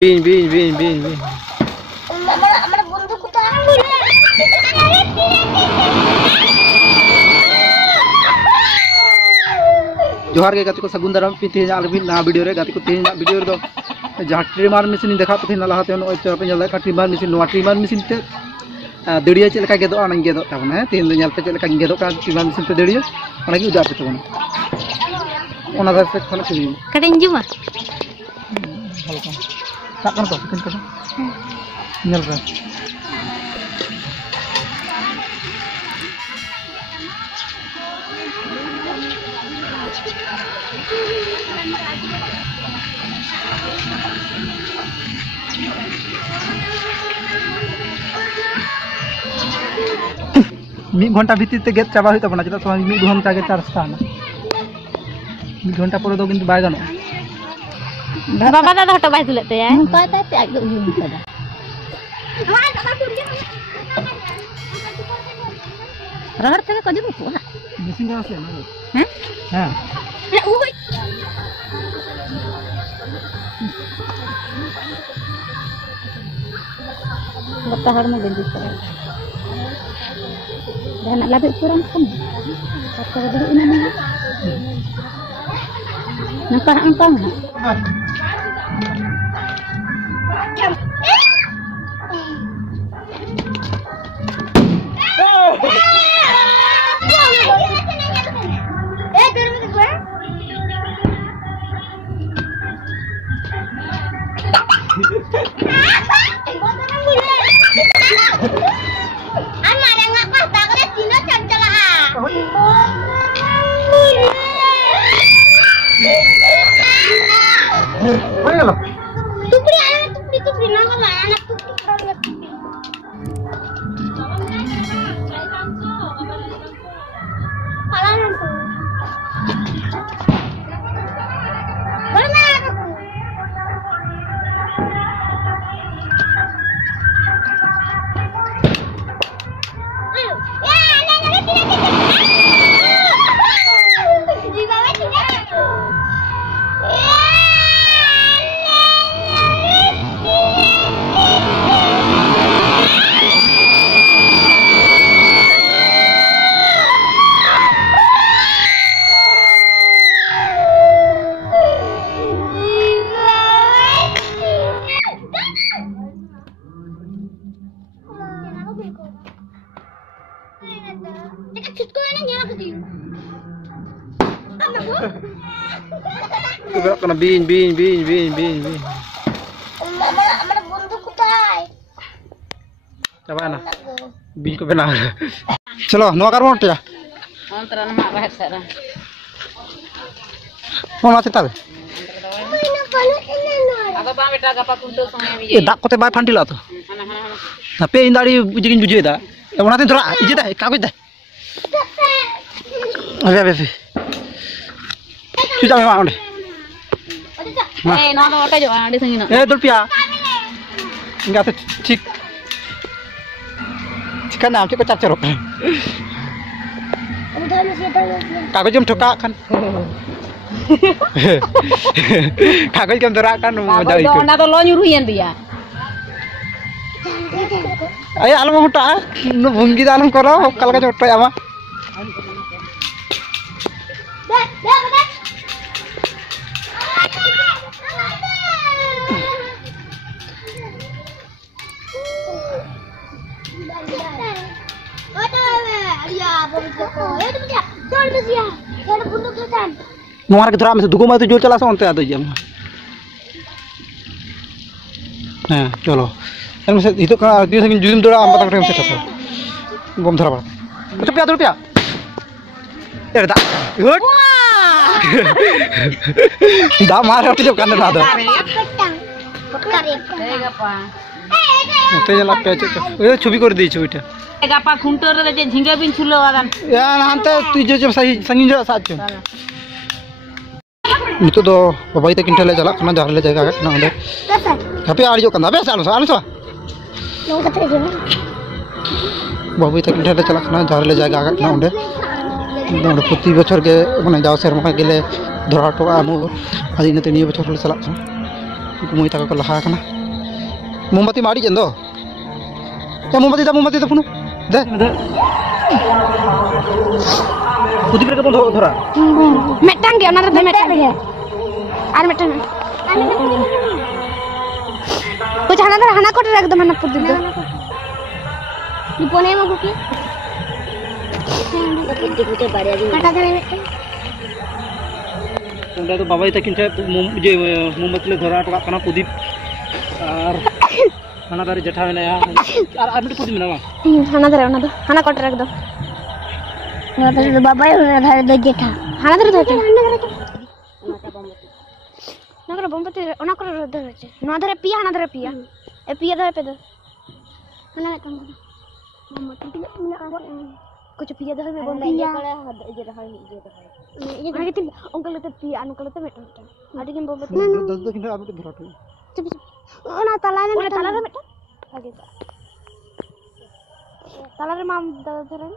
bin. আমার বন্ধু কোথায়? जोहार के गाती को सगुन दाराम पिथे ना वीडियो रे गाती को तेज ना वीडियो रे जहाँ ट्रिमार मशीन देखा पे लहाते पे जल ट्रिमार मशीन ट्रिमार मशीन ते दड़िया चलका गेदो आना गेदो तबना है तेन पे चलका गेदो का ट्रिमार मशीन ते दड़िया ओना की उजार पे तबना ओना दा से खन किनी कटिंग जुमा हल्का साकन तो किन को नल रे मिद घंटा भीतर ते गेट चाबा होता चेदा समय मिद घंटा के चार्ज था मिद घंटा पर दो किंतु बाय गानो बाबा दादा हटो बाय तुले ते नुका ते आज दो उन kada रहर ते को दिबो ना मशीन का से ना हैं हां ओय बता हर में गंदी करे dan labik kurang kan kata dulu ini nampak engkau Tupri nama lah anak tupri kurang Halangan tuh. Mana aku? Di bawah tidak. kena bin. Mana buntu kutai. Coba na. Bin ko benar. Chalo, no kar monte ya. Antara nama bahas sekarang. Mau mati tal. Apa bang beta gapa kuntul sangai dak kote bay phandila to. Tapi indari bujigin bujue da. Onate dora ije da kagoj da. Abe. Sudah memang onde. No oke jo ade sangina. Dolpia. Enggak tuh cik. Cikan nam cik ko car cerok. Kagoj jam thoka kan. Kagoj jam dora kan mau jauh ikut. Ona to lo nyuruhin dia. Ayo alam hota. Nu bunggi dalam koro kal ka jotto ama. Nuar ke drama dugo mah itu jual celah sonte ada jam. Nah, chalo. Kan masa itu kan dia saking julim dora am patang rem set. Bom dhara ba. Rupiah. Ya dah. Good. Dah marah tu kan dah ada. Nanti jalan pecah. Itu cobi kor di cobi itu. Gapa khuntor re je jhinga bin chulo adan. Ya nanti tu je jam sangin je saat je. Itu do babai tak kintal jalan karena jalan le jaga na ande. Tapi ari jo kan abe salu. Nong kata je. Babai tak kintal jalan karena jalan le jaga na ande. Ande putih bocor ke mana jauh serma ke le dhara to amu. Adi nate niye bocor le salat. Kumui taka ko laha kana. Mombati mari jendo. Ya mombati da punu. Deh. Putih mereka pun thora. Metang ge ona do metang ge. Ar metang. Kuch hana ko rek do mana putih do. Di pone ma kuki. Putih bari adi. Kata dare metang. Unda to babai takin che mombati le thora to kana putih. Ar hana dare jetha mena ya. Ar miti putih mena ma. Hana dare ona do. Hana ko rek do. Babai dhare do jetha. Hana dare do. Nagara bombati ona ko do hoche. No dhare piya hana dhare piya. E piya dhare pe do. Hana kam. Bombati piya mina awa. Kuch piya dhare me bombati ya. Je dhare ye dhare til onkel te piya onkel te meta. Adi kin bombati. Do kinta abite dhora to. Ona talare meta. Age. Talare mam dhare.